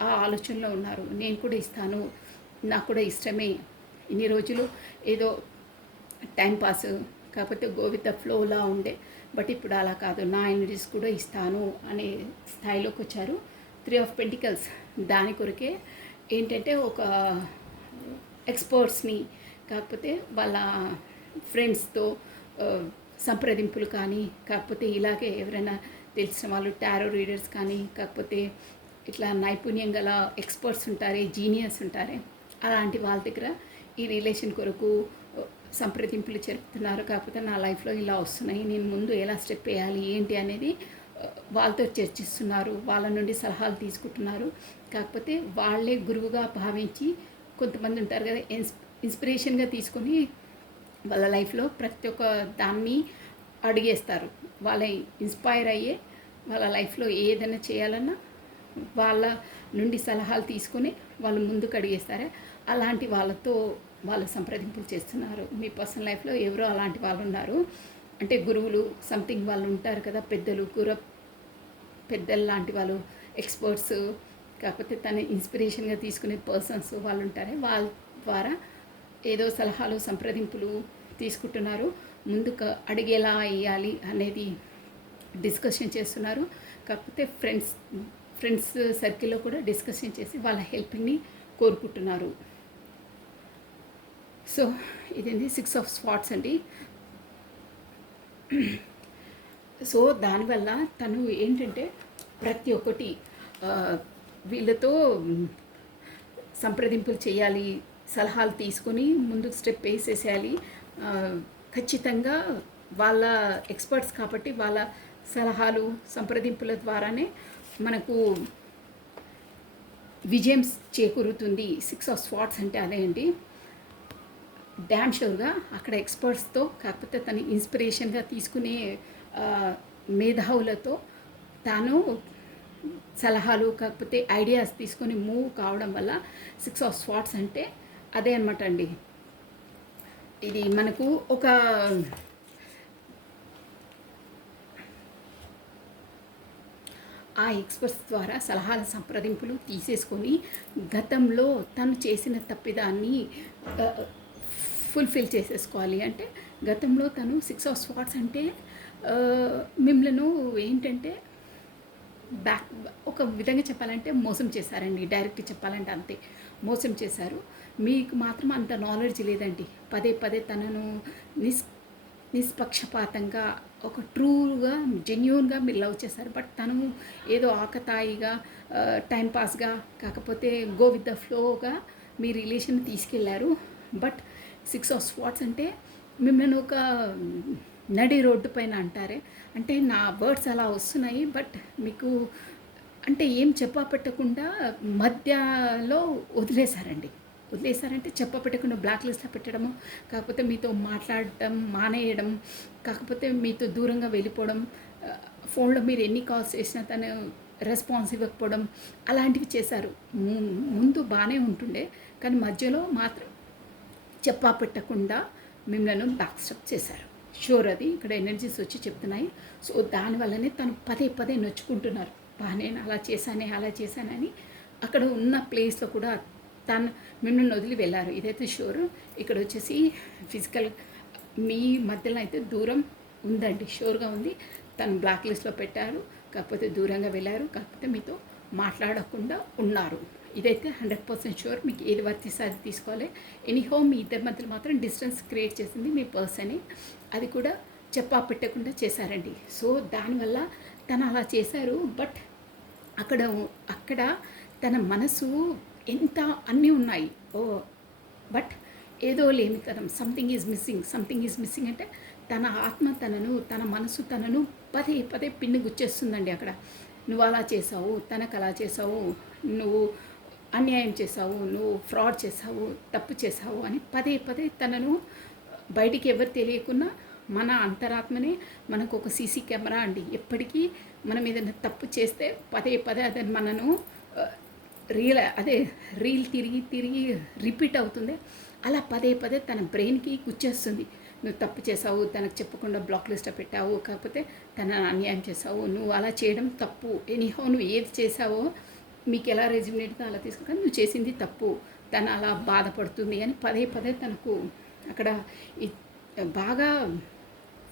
ఆ ఆలోచనలో ఉన్నారు. నేను కూడా ఇస్తాను, నాకు కూడా ఇష్టమే. ఇన్ని రోజులు ఏదో టైంపాస్, కాకపోతే గో విత్ ద ఫ్లోలా ఉండే, బట్ ఇప్పుడు అలా కాదు, నా ఎనర్జీస్ కూడా ఇస్తాను అనే స్థాయిలోకి వచ్చారు. 3 ఆఫ్ పెంటికల్స్ దాని కొరకే ఏంటంటే ఒక ఎక్స్పర్ట్స్ని, కాకపోతే వాళ్ళ ఫ్రెండ్స్తో సంప్రదింపులు కానీ, కాకపోతే ఇలాగే ఎవరైనా తెలిసిన వాళ్ళు టారో రీడర్స్ కానీ, కాకపోతే ఇట్లా నైపుణ్యం గల ఎక్స్పర్ట్స్ ఉంటారే, జీనియస్ ఉంటారే, అలాంటి వాళ్ళ దగ్గర ఈ రిలేషన్ కొరకు సంప్రదింపులు జరుపుతున్నారు. కాకపోతే నా లైఫ్లో ఇలా వస్తున్నాయి, నేను ముందు ఎలా స్టెప్ వేయాలి ఏంటి అనేది వాళ్ళతో చర్చిస్తున్నారు, వాళ్ళ నుండి సలహాలు తీసుకుంటున్నారు. కాకపోతే వాళ్ళే గురువుగా భావించి, కొంతమంది ఉంటారు కదా ఇన్స్పిరేషన్గా తీసుకొని వాళ్ళ లైఫ్లో ప్రతి ఒక్క దాన్ని అడిగేస్తారు. వాళ్ళ ఇన్స్పైర్ అయ్యే వాళ్ళ లైఫ్లో ఏదైనా చేయాలన్నా వాళ్ళ నుండి సలహాలు తీసుకొని వాళ్ళు ముందుకు అడిగేస్తారే, అలాంటి వాళ్ళతో వాళ్ళు సంప్రదింపులు చేస్తున్నారు. మీ పర్సనల్ లైఫ్లో ఎవరో అలాంటి వాళ్ళు ఉన్నారు. అంటే గురువులు సంథింగ్ వాళ్ళు ఉంటారు కదా, పెద్దలు లాంటి వాళ్ళు, ఎక్స్పర్ట్స్, కాకపోతే తన ఇన్స్పిరేషన్గా తీసుకునే పర్సన్స్ వాళ్ళు ఉంటారే, వాళ్ళ ద్వారా ఏదో సలహాలు సంప్రదింపులు తీసుకుంటున్నారు. ముందుకు అడిగేలా వేయాలి అనేది డిస్కషన్ చేస్తున్నారు. కాకపోతే ఫ్రెండ్స్ సర్కిల్లో కూడా డిస్కషన్ చేసి వాళ్ళ హెల్ప్ని కోరుకుంటున్నారు. సో ఇదేంటి 6 ఆఫ్ స్పాట్స్ అండి. సో దానివల్ల తను ఏంటంటే ప్రతి ఒక్కటి వీళ్ళతో సంప్రదింపులు చేయాలి, సలహాలు తీసుకొని ముందుకు స్టెప్ వేసేసేయాలి. ఖచ్చితంగా వాళ్ళ ఎక్స్పర్ట్స్ కాబట్టి వాళ్ళ సలహాలు సంప్రదింపుల ద్వారానే మనకు విజయం చేకూరుతుంది. 6 ఆఫ్ స్వార్డ్స్ అంటే అదే అండి. డ్యామ్ షూర్గా అక్కడ ఎక్స్పర్ట్స్తో, కాకపోతే తన ఇన్స్పిరేషన్గా తీసుకునే మేధావులతో తాను సలహాలు కాకపోతే ఐడియాస్ తీసుకొని మూవ్ కావడం వల్ల 6 ఆఫ్ స్వార్డ్స్ అంటే అదే అనమాట అండి. ఇది మనకు ఒక ఆ ఎక్స్పర్ట్స్ ద్వారా సలహాల సంప్రదింపులు తీసేసుకొని గతంలో తను చేసిన తప్పిదాన్ని ఫుల్ఫిల్ చేసేసుకోవాలి. అంటే గతంలో తను 6 ఆఫ్ స్వార్డ్స్ అంటే మిమ్మల్ని ఏంటంటే ఒక విధంగా చెప్పాలంటే మోసం చేశారండి. డైరెక్ట్ చెప్పాలంటే అంతే, మోసం చేశారు. మీకు మాత్రం అంత నాలెడ్జ్ లేదండి. పదే పదే తనను నిష్పక్షపాతంగా ఒక ట్రూగా జెన్యూన్గా మీరు లవ్ చేశారు. బట్ తను ఏదో ఆకతాయిగా టైంపాస్గా కాకపోతే గో విత్ ద ఫ్లోగా మీ రిలేషన్ తీసుకెళ్లారు. బట్ 6 ఆఫ్ స్వార్డ్స్ అంటే మిమ్మల్ని ఒక నడి రోడ్డు పైన అంటారే, అంటే నా వర్డ్స్ అలా వస్తున్నాయి. బట్ మీకు అంటే ఏం చెప్పపెట్టకుండా మధ్యలో వదిలేశారంటే చెప్పపెట్టకుండా బ్లాక్ లిస్ట్లో పెట్టడము, కాకపోతే మీతో మాట్లాడటం మానేయడం, కాకపోతే మీతో దూరంగా వెళ్ళిపోవడం, ఫోన్లో మీరు ఎన్ని కాల్స్ చేసినా తను రెస్పాన్స్ ఇవ్వకపోవడం, అలాంటివి చేశారు. ముందు బాగానే ఉంటుండే, కానీ మధ్యలో మాత్రం చెప్పపెట్టకుండా మిమ్మల్ని బ్యాక్ స్టెప్ చేశారు. షూర్ అది ఇక్కడ ఎనర్జీస్ వచ్చి చెప్తున్నాయి. సో దానివల్లనే తను పదే పదే నొచ్చుకుంటున్నారు. నేను అలా చేశానని అక్కడ ఉన్న ప్లేస్లో కూడా తను మిమ్మల్ని వదిలి వెళ్ళారు. ఇదైతే షూర్. ఇక్కడ వచ్చేసి ఫిజికల్ మీ మధ్యలో అయితే దూరం ఉందండి, షూర్గా ఉంది. తను బ్లాక్ లిస్ట్లో పెట్టారు, కాకపోతే దూరంగా వెళ్ళారు, కాకపోతే మీతో మాట్లాడకుండా ఉన్నారు. ఇదైతే 100% షూర్. మీకు ఏది వర్తిస్తే అది తీసుకోవాలి. ఎనీహో మీ ఇద్దరి మధ్యలో మాత్రం డిస్టెన్స్ క్రియేట్ చేసింది మీ పర్సనే, అది కూడా పెట్టకుండా చేశారండి. సో దానివల్ల తను అలా చేశారు. బట్ అక్కడ తన మనసు ఎంత అన్నీ ఉన్నాయి, బట్ ఏదో లేమితనం, సంథింగ్ ఈజ్ మిస్సింగ్ అంటే తన ఆత్మ తన మనసు తనను పదే పదే పిన్ను గుచ్చేస్తుందండి. అక్కడ నువ్వు అలా చేసావు, తనకు అలా చేసావు, నువ్వు అన్యాయం చేసావు, నువ్వు ఫ్రాడ్ చేసావు, తప్పు చేసావు అని పదే పదే తనను బయటికి ఎవరు తెలియకున్నా మన అంతరాత్మనే మనకు ఒక సీసీ కెమెరా అండి. ఎప్పటికీ మనం ఏదైనా తప్పు చేస్తే పదే పదే అదే మనను రీల్ తిరిగి రిపీట్ అవుతుంది. అలా పదే పదే తన బ్రెయిన్కి గుచ్చేస్తుంది. నువ్వు తప్పు చేసావు, తనకు చెప్పకుండా బ్లాక్ లిస్ట్లో పెట్టావు, కాకపోతే తనను అన్యాయం చేసావు, నువ్వు అలా చేయడం తప్పు, ఎనీహో నువ్వు ఏది చేసావో మీకు ఎలా రెజ్యుమినేట్గా అలా కానీ నువ్వు చేసింది తప్పు, తను అలా బాధపడుతుంది అని పదే పదే తనకు అక్కడ బాగా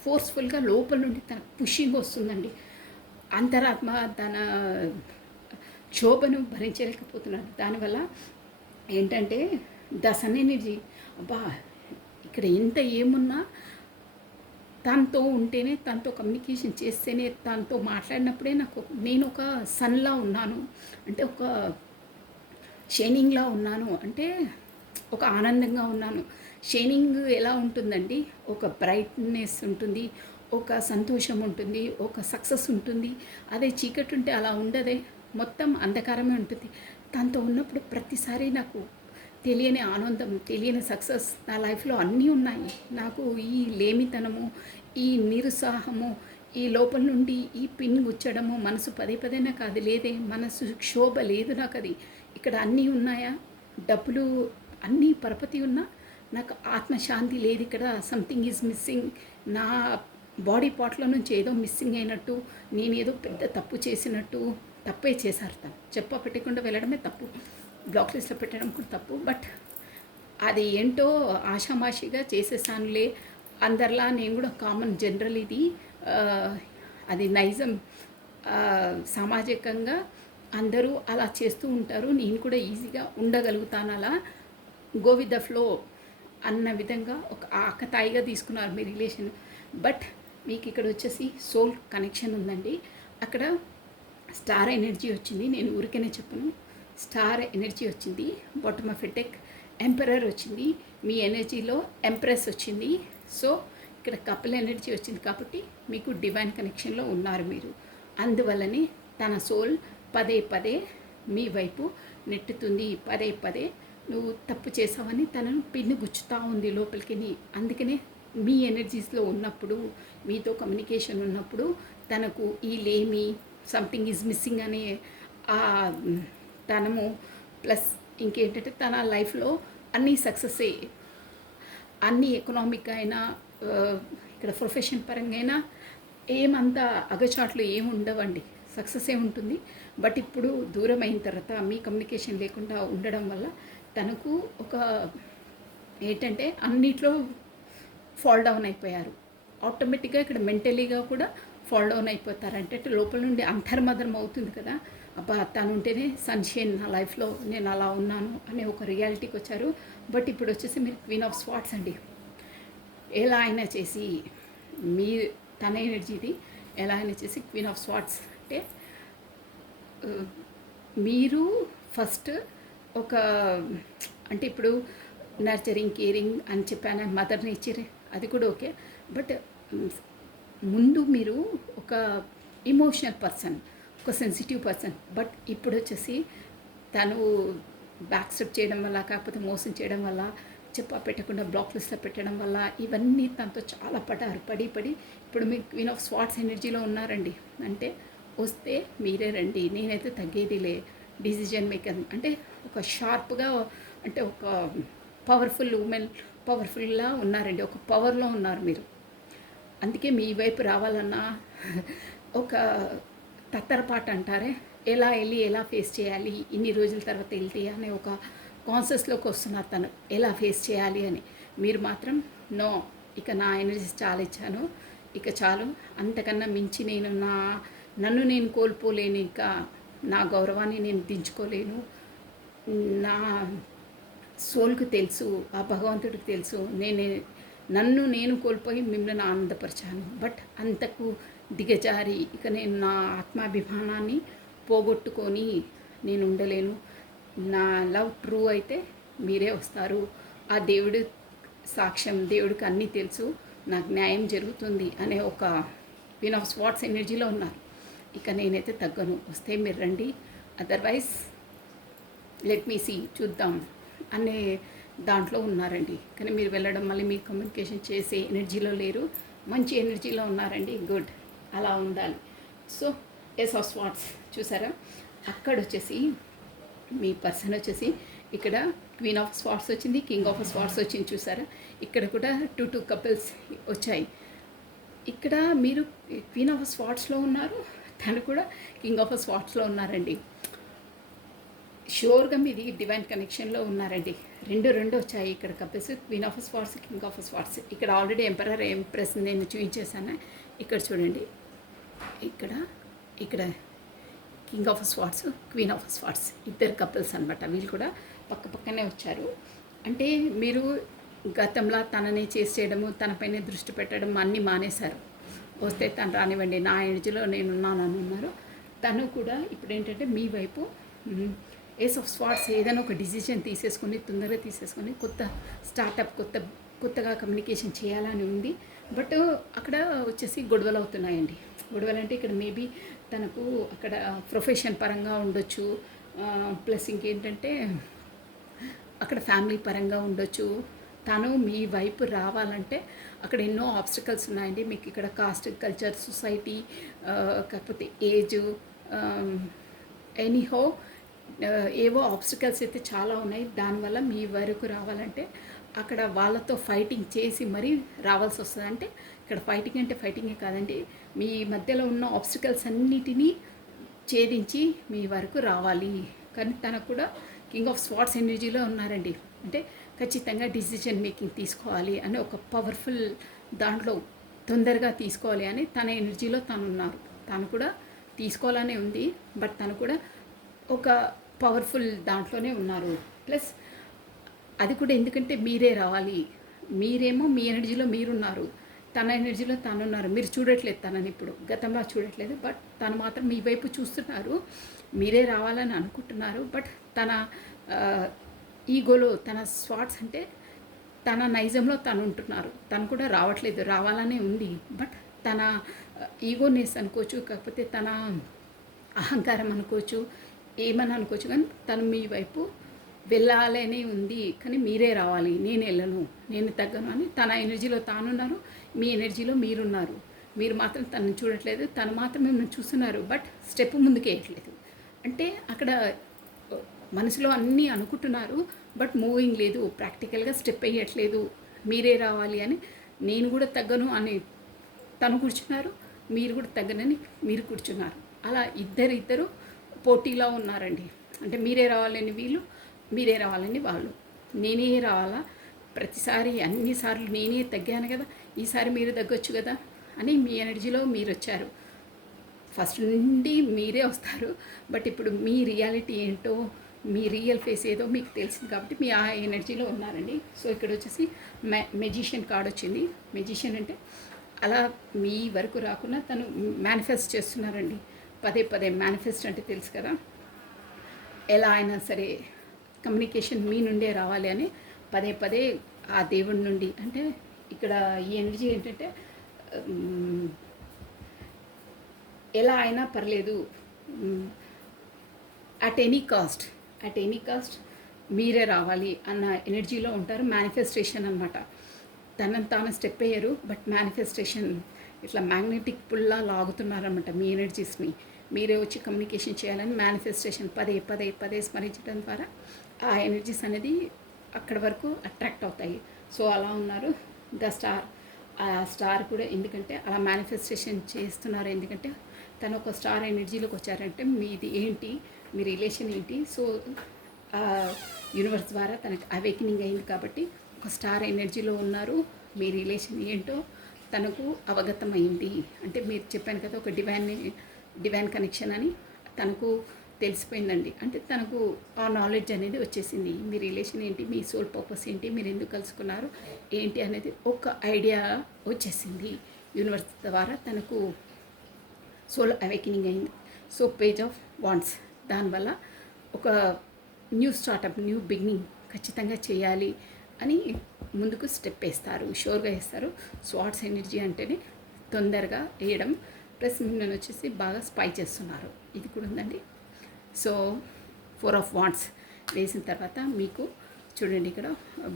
ఫోర్స్ఫుల్గా లోపల నుండి తన పుషింగ్ వస్తుందండి. అంతరాత్మ తన క్షోభను భరించలేకపోతున్నాడు. దానివల్ల ఏంటంటే సన్ ఎనర్జీ అబ్బా ఇక్కడ ఎంత ఏమున్నా తనతో ఉంటేనే, తనతో కమ్యూనికేషన్ చేస్తేనే, తనతో మాట్లాడినప్పుడే నేను ఒక సన్లా ఉన్నాను, అంటే ఒక షైనింగ్లా ఉన్నాను, అంటే ఒక ఆనందంగా ఉన్నాను. షైనింగ్ ఎలా ఉంటుందండి, ఒక బ్రైట్నెస్ ఉంటుంది, ఒక సంతోషం ఉంటుంది, ఒక సక్సెస్ ఉంటుంది. అదే చీకటి ఉంటే అలా ఉండదే, మొత్తం అంధకారమే ఉంటుంది. తనతో ఉన్నప్పుడు ప్రతిసారి నాకు తెలియని ఆనందం, తెలియని సక్సెస్ నా లైఫ్లో అన్నీ ఉన్నాయి. నాకు ఈ లేమితనము, ఈ నిరుత్సాహము, ఈ లోపల నుండి ఈ పిన్ గుచ్చడము, మనసు పదే పదే నాకు అది లేదే, మనసు క్షోభ లేదు నాకు. అది ఇక్కడ అన్నీ ఉన్నాయా, డబ్బులు అన్నీ పరపతి ఉన్నా నాకు ఆత్మశాంతి లేదు. ఇక్కడ సంథింగ్ ఈజ్ మిస్సింగ్. నా బాడీ పార్ట్లో నుంచి ఏదో మిస్సింగ్ అయినట్టు, నేనేదో పెద్ద తప్పు చేసినట్టు. తప్పే చేశారు, తను పెట్టకుండా వెళ్ళడమే తప్పు, బ్లాక్ లిస్ట్లో పెట్టడం కూడా తప్పు. బట్ అది ఏంటో ఆషామాషిగా చేసేసానులే, అందరిలా నేను కూడా కామన్ జనరల్ ఇది, అది నైజం, సామాజికంగా అందరూ అలా చేస్తూ ఉంటారు, నేను కూడా ఈజీగా ఉండగలుగుతాను అలా, గో విత్ ద ఫ్లో అన్న విధంగా ఒక ఆకతాయిగా తీసుకున్నారు మీ రిలేషన్. బట్ మీకు ఇక్కడ వచ్చేసి సోల్ కనెక్షన్ ఉందండి. అక్కడ స్టార్ ఎనర్జీ వచ్చింది. నేను ఊరికనే చెప్పను, స్టార్ ఎనర్జీ వచ్చింది. బాటమ్ ఆఫ్ ఎటెక్ ఎంపరర్ వచ్చింది. మీ ఎనర్జీలో ఎంప్రెస్ వచ్చింది. సో ఇక్కడ కపుల్ ఎనర్జీ వచ్చింది కాబట్టి మీకు డివైన్ కనెక్షన్లో ఉన్నారు మీరు. అందువల్లనే తన సోల్ పదే పదే మీ వైపు నెట్టుతుంది. పదే పదే నువ్వు తప్పు చేసావని తనను పిన్ను గుచ్చుతూ ఉంది లోపలికి. అందుకనే మీ ఎనర్జీస్లో ఉన్నప్పుడు, మీతో కమ్యూనికేషన్ ఉన్నప్పుడు తనకు ఈ లేమి సంథింగ్ ఈజ్ మిస్సింగ్ అనే ఆ తనము ప్లస్ ఇంకేంటంటే తన లైఫ్లో అన్నీ సక్సెస్సే, అన్నీ ఎకనామిక్ అయినా ఇక్కడ ప్రొఫెషన్ పరంగా అయినా ఏమంతా అగచాట్లు ఏమి ఉండవండి, సక్సెస్ ఉంటుంది. బట్ ఇప్పుడు దూరం అయిన తర్వాత మీ కమ్యూనికేషన్ లేకుండా ఉండడం వల్ల తనకు ఒక ఏంటంటే అన్నిట్లో ఫాల్ డౌన్ అయిపోయారు. ఆటోమేటిక్గా ఇక్కడ మెంటలీగా కూడా ఫాల్ డౌన్ అయిపోతారు. అంటే లోపల నుండి అంతర్మదనం అవుతుంది కదా, అబ్బా తను ఉంటేనే సన్షైన్ నా లైఫ్లో, నేను అలా ఉన్నాను అనే ఒక రియాలిటీకి వచ్చారు. బట్ ఇప్పుడు వచ్చేసి మీరు క్వీన్ ఆఫ్ స్వార్డ్స్ అండి. ఎలా అయినా చేసి మీ తన ఎనర్జీది ఎలా అయినా చేసి క్వీన్ ఆఫ్ స్వార్డ్స్ అంటే మీరు ఫస్ట్ ఒక అంటే ఇప్పుడు నర్చరింగ్ కేరింగ్ అని చెప్పాను, మదర్ నేచర్ అది కూడా ఓకే. బట్ ముందు మీరు ఒక ఇమోషనల్ పర్సన్, ఒక సెన్సిటివ్ పర్సన్. బట్ ఇప్పుడు వచ్చేసి తను బ్యాక్ స్టెప్ చేయడం వల్ల, కాకపోతే మోసం చేయడం వల్ల, చెప్ప పెట్టకుండా బ్లాక్ లిస్ట్లో పెట్టడం వల్ల ఇవన్నీ తనతో చాలా పడి ఇప్పుడు మీరు క్వీన్ ఆఫ్ స్వార్డ్స్ ఎనర్జీలో ఉన్నారండి. అంటే వస్తే మీరే రండి, నేనైతే తగ్గేదిలే, డిసిజన్ మేకర్ అంటే ఒక షార్ప్గా అంటే ఒక పవర్ఫుల్ ఉమెన్, పవర్ఫుల్లా ఉన్నారండి, ఒక పవర్లో ఉన్నారు మీరు. అందుకే మీ వైపు రావాలన్నా ఒక తత్తరపాట అంటారే, ఎలా వెళ్ళి ఎలా ఫేస్ చేయాలి, ఇన్ని రోజుల తర్వాత వెళ్తే అనే ఒక కాన్షియస్లోకి వస్తున్నారు తను, ఎలా ఫేస్ చేయాలి అని. మీరు మాత్రం నో, ఇక నా ఎనర్జీస్ చాలా ఇచ్చాను, ఇక చాలు, అంతకన్నా మించి నేను నన్ను నేను కోల్పోలేను, ఇక నా గౌరవాన్ని నేను దించుకోలేను, నా సోల్కి తెలుసు, ఆ భగవంతుడికి తెలుసు, నన్ను నేను కోల్పోయి మిమ్మల్ని ఆనందపరిచాను. బట్ అంతకు దిగజారి ఇక నేను నా ఆత్మాభిమానాన్ని పోగొట్టుకొని నేను ఉండలేను. నా లవ్ ట్రూ అయితే మీరే వస్తారు, ఆ దేవుడు సాక్ష్యం, దేవుడికి అన్నీ తెలుసు, నాకు న్యాయం జరుగుతుంది అనే ఒక క్వీన్ ఆఫ్ స్వార్డ్స్ ఎనర్జీలో ఉన్నారు. ఇక నేనైతే తగ్గను, వస్తే మీరు రండి, అదర్వైజ్ లెట్ మీ సీ, చూద్దాం అనే దాంట్లో ఉన్నారండి. కానీ మీరు వెళ్ళడం మళ్ళీ మీ కమ్యూనికేషన్ చేసే ఎనర్జీలో లేరు, మంచి ఎనర్జీలో ఉన్నారండి. గుడ్, అలా ఉండాలి. సో ఎస్ ఆఫ్ స్వార్డ్స్ చూసారా, అక్కడ వచ్చేసి మీ పర్సన్ వచ్చేసి ఇక్కడ క్వీన్ ఆఫ్ స్వార్డ్స్ వచ్చింది, కింగ్ ఆఫ్ స్వార్డ్స్ వచ్చింది చూసారా. ఇక్కడ కూడా టూ కపుల్స్ వచ్చాయి. ఇక్కడ మీరు క్వీన్ ఆఫ్ స్వార్డ్స్లో ఉన్నారు, తను కూడా కింగ్ ఆఫ్ స్వార్డ్స్లో ఉన్నారండి. షూర్గా మీది డివైన్ కనెక్షన్లో ఉన్నారండి. రెండు వచ్చాయి ఇక్కడ couples, queen of swords, king of swords. ఇక్కడ ఆల్రెడీ ఎంపరర్ ఎంప్రెస్ నేను చూపించేసాను. ఇక్కడ చూడండి, ఇక్కడ king of swords, queen of swords, ఇద్దరు కపుల్స్ అనమాట. వీళ్ళు కూడా పక్కనే వచ్చారు. అంటే మీరు గతంలో తనని చేసేయడము, తనపైనే దృష్టి పెట్టడం అన్నీ మానేశారు. వస్తే తను రానివ్వండి, నా ఎనర్జీలో నేనున్నాను అని ఉన్నారు. తను కూడా ఇప్పుడు ఏంటంటే మీ వైపు ఏస్ ఆఫ్ స్వార్డ్స్ ఏదైనా ఒక డిసిజన్ తొందరగా తీసేసుకొని కొత్త స్టార్టప్, కొత్తగా కమ్యూనికేషన్ చేయాలని ఉంది. బట్ అక్కడ వచ్చేసి గొడవలు అవుతున్నాయండి. గొడవలు అంటే ఇక్కడ మేబీ తనకు అక్కడ ప్రొఫెషన్ పరంగా ఉండొచ్చు, ప్లస్ ఇంకేంటంటే అక్కడ ఫ్యామిలీ పరంగా ఉండొచ్చు. తను మీ వైపు రావాలంటే అక్కడ ఎన్నో ఆబ్స్టికల్స్ ఉన్నాయండి. మీకు ఇక్కడ కాస్ట్, కల్చర్, సొసైటీ, కాకపోతే ఏజ్, ఎనీహో ఏవో ఆబ్స్టికల్స్ అయితే చాలా ఉన్నాయి. దానివల్ల మీ వరకు రావాలంటే అక్కడ వాళ్ళతో ఫైటింగ్ చేసి మరీ రావాల్సి వస్తుంది. అంటే ఇక్కడ ఫైటింగ్ అంటే ఫైటింగే కాదండి, మీ మధ్యలో ఉన్న ఆబ్స్టికల్స్ అన్నిటినీ ఛేదించి మీ వరకు రావాలి. కానీ తనకు కూడా కింగ్ ఆఫ్ స్వార్డ్స్ ఎనర్జీలో ఉన్నారండి. అంటే ఖచ్చితంగా డిసిజన్ మేకింగ్ తీసుకోవాలి అని ఒక పవర్ఫుల్ దాంట్లో తొందరగా తీసుకోవాలి అని తన ఎనర్జీలో తను ఉన్నారు. తను కూడా తీసుకోవాలనే ఉంది, బట్ తను కూడా ఒక పవర్ఫుల్ దాంట్లోనే ఉన్నారు. ప్లస్ అది కూడా ఎందుకంటే మీరే రావాలి, మీరేమో మీ ఎనర్జీలో మీరున్నారు, తన ఎనర్జీలో తను ఉన్నారు. మీరు చూడట్లేదు తనని ఇప్పుడు, గతంలో చూడట్లేదు. బట్ తను మాత్రం మీ వైపు చూస్తున్నారు. మీరే రావాలని అనుకుంటున్నారు. బట్ తన ఈగోలో, తన స్వాట్స్ అంటే తన నైజంలో తను ఉంటున్నారు. తను కూడా రావట్లేదు, రావాలనే ఉంది. బట్ తన ఈగోనెస్ అనుకోవచ్చు, కాకపోతే తన అహంకారం అనుకోవచ్చు, ఏమని అనుకోవచ్చు, కానీ తను మీ వైపు వెళ్ళాలని ఉంది. కానీ మీరే రావాలి, నేను వెళ్ళను, నేను తగ్గను అని తన ఎనర్జీలో తానున్నారు, మీ ఎనర్జీలో మీరున్నారు. మీరు మాత్రం తనని చూడట్లేదు, తను మాత్రం మిమ్మల్ని చూస్తున్నారు. బట్ స్టెప్ ముందుకు వేయట్లేదు. అంటే అక్కడ మనసులో అన్నీ అనుకుంటున్నారు, బట్ మూవింగ్ లేదు, ప్రాక్టికల్గా స్టెప్ వేయట్లేదు. మీరే రావాలి అని, నేను కూడా తగ్గను అని తను కూర్చున్నారు, మీరు కూడా తగ్గనని మీరు కూర్చున్నారు. అలా ఇద్దరు పోటీలో ఉన్నారండి. అంటే మీరే రావాలని వీళ్ళు, మీరే రావాలని వాళ్ళు. నేనే రావాలా, ప్రతిసారి అన్నిసార్లు నేనే తగ్గాను కదా, ఈసారి మీరు తగ్గొచ్చు కదా అని మీ ఎనర్జీలో మీరు వచ్చారు. ఫస్ట్ నుండి మీరే వస్తారు. బట్ ఇప్పుడు మీ రియాలిటీ ఏంటో, మీ రియల్ ఫేస్ ఏదో మీకు తెలిసింది కాబట్టి మీ ఆ ఎనర్జీలో ఉన్నారండి. సో ఇక్కడ వచ్చేసి మెజిషియన్ కార్డ్ వచ్చింది. మెజిషియన్ అంటే అలా మీ వరకు రాకుండా తను మేనిఫెస్ట్ చేస్తున్నారండి. పదే పదే మేనిఫెస్ట్ అంటే తెలుసు కదా, ఎలా అయినా సరే కమ్యూనికేషన్ మీ నుండే రావాలి అని పదే పదే ఆ దేవుడి నుండి. అంటే ఇక్కడ ఈ ఎనర్జీ ఏంటంటే ఎలా అయినా పర్లేదు, అట్ ఎనీ కాస్ట్ మీరే రావాలి అన్న ఎనర్జీలో ఉంటారు. మేనిఫెస్టేషన్ అనమాట. తనని తాను స్టెప్ అయ్యారు, బట్ మేనిఫెస్టేషన్ ఇట్లా మ్యాగ్నెటిక్ పుల్లా లాగుతున్నారనమాట మీ ఎనర్జీస్ని. మీరే వచ్చి కమ్యూనికేషన్ చేయాలని మేనిఫెస్టేషన్ పదే పదే పదే స్మరించడం ద్వారా ఆ ఎనర్జీస్ అనేది అక్కడి వరకు అట్రాక్ట్ అవుతాయి. సో అలా ఉన్నారు. ద స్టార్, ఆ స్టార్ కూడా ఎందుకంటే అలా మేనిఫెస్టేషన్ చేస్తున్నారు. ఎందుకంటే తను ఒక స్టార్ ఎనర్జీలోకి వచ్చారంటే మీది ఏంటి, మీ రిలేషన్ ఏంటి. సో యూనివర్స్ ద్వారా తనకి అవేకనింగ్ అయింది కాబట్టి ఒక స్టార్ ఎనర్జీలో ఉన్నారు. మీ రిలేషన్ ఏంటో తనకు అవగతమైంది. అంటే మీరు చెప్పాను కదా, ఒక డివైన్ కనెక్షన్ అని తనకు తెలిసిపోయిందండి. అంటే తనకు ఆ నాలెడ్జ్ అనేది వచ్చేసింది. మీ రిలేషన్ ఏంటి, మీ సోల్ పర్పస్ ఏంటి, మీరు ఎందుకు కలుసుకున్నారు ఏంటి అనేది ఒక ఐడియా వచ్చేసింది. యూనివర్స్ ద్వారా తనకు సోల్ అవేకనింగ్ అయింది. సో పేజ్ ఆఫ్ వాండ్స్, దానివల్ల ఒక న్యూ స్టార్టప్, న్యూ బిగినింగ్ ఖచ్చితంగా చేయాలి అని ముందుకు స్టెప్ వేస్తారు, షోర్గా వేస్తారు. స్వాట్స్ ఎనర్జీ అంటేనే తొందరగా వేయడం, ప్లస్ మిమ్మల్ని వచ్చేసి బాగా స్పై చేస్తున్నారు. ఇది కూడా ఉందండి. సో 4 ఆఫ్ వాండ్స్ వేసిన తర్వాత మీకు చూడండి, ఇక్కడ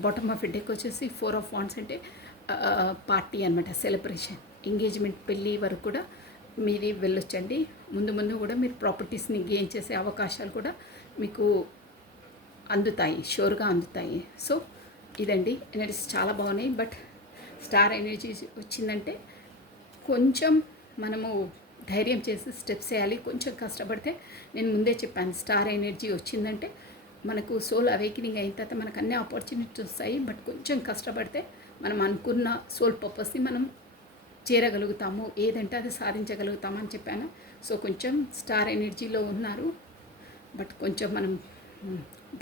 బాటమ్ ఆఫ్ డెక్ వచ్చేసి 4 ఆఫ్ వాండ్స్ అంటే పార్టీ అనమాట, సెలబ్రేషన్, ఎంగేజ్మెంట్, పెళ్ళి వరకు కూడా మీది వెళ్ళొచ్చండి. ముందు కూడా మీరు ప్రాపర్టీస్ని గెయిన్ చేసే అవకాశాలు కూడా మీకు అందుతాయి, షూర్గా అందుతాయి. సో ఇదండి, ఎనర్జీస్ చాలా బాగున్నాయి. బట్ స్టార్ ఎనర్జీ వచ్చిందంటే కొంచెం మనము ధైర్యం చేసి స్టెప్స్ వేయాలి. కొంచెం కష్టపడితే, నేను ముందే చెప్పాను, స్టార్ ఎనర్జీ వచ్చిందంటే మనకు సోల్ అవేకనింగ్ అయిన తర్వాత మనకు అన్ని ఆపర్చునిటీస్ వస్తాయి. బట్ కొంచెం కష్టపడితే మనం అనుకున్న సోల్ పర్పస్ని మనం చేరగలుగుతాము, ఏదంటే అది సాధించగలుగుతామని చెప్పాను. సో కొంచెం స్టార్ ఎనర్జీలో ఉన్నారు. బట్ కొంచెం మనం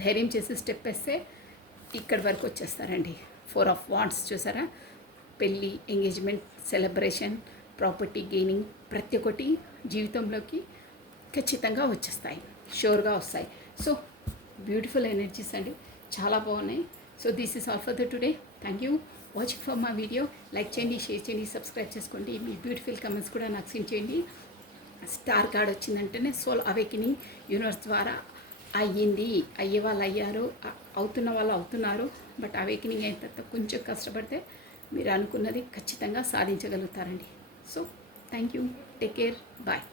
ధైర్యం చేసి స్టెప్ వేస్తే ఇక్కడి వరకు వచ్చేస్తారండి. 4 ఆఫ్ వాండ్స్ చూసారా, పెళ్ళి, ఎంగేజ్మెంట్, సెలబ్రేషన్, ప్రాపర్టీ గెయినింగ్, ప్రతి ఒక్కటి జీవితంలోకి ఖచ్చితంగా వచ్చేస్తాయి, షూర్గా వస్తాయి. సో బ్యూటిఫుల్ ఎనర్జీస్ అండి, చాలా బాగున్నాయి. So this is all for the today. Thank you watching for my video. Like చేయండి, షేర్ చేయండి, సబ్స్క్రైబ్ చేసుకోండి. మీ బ్యూటిఫుల్ కమెంట్స్ కూడా నాకు సెండ్ చేయండి. స్టార్ కార్డ్ వచ్చిందంటేనే సోల్ అవేకనింగ్ యూనివర్స్ ద్వారా అయ్యింది, అయ్యే వాళ్ళు అయ్యారు, అవుతున్న వాళ్ళు అవుతున్నారు. బట్ అవేకనింగ్ అయిన తర్వాత కొంచెం కష్టపడితే మీరు అనుకున్నది ఖచ్చితంగా సాధించగలుగుతారండి. So thank you, take care, bye.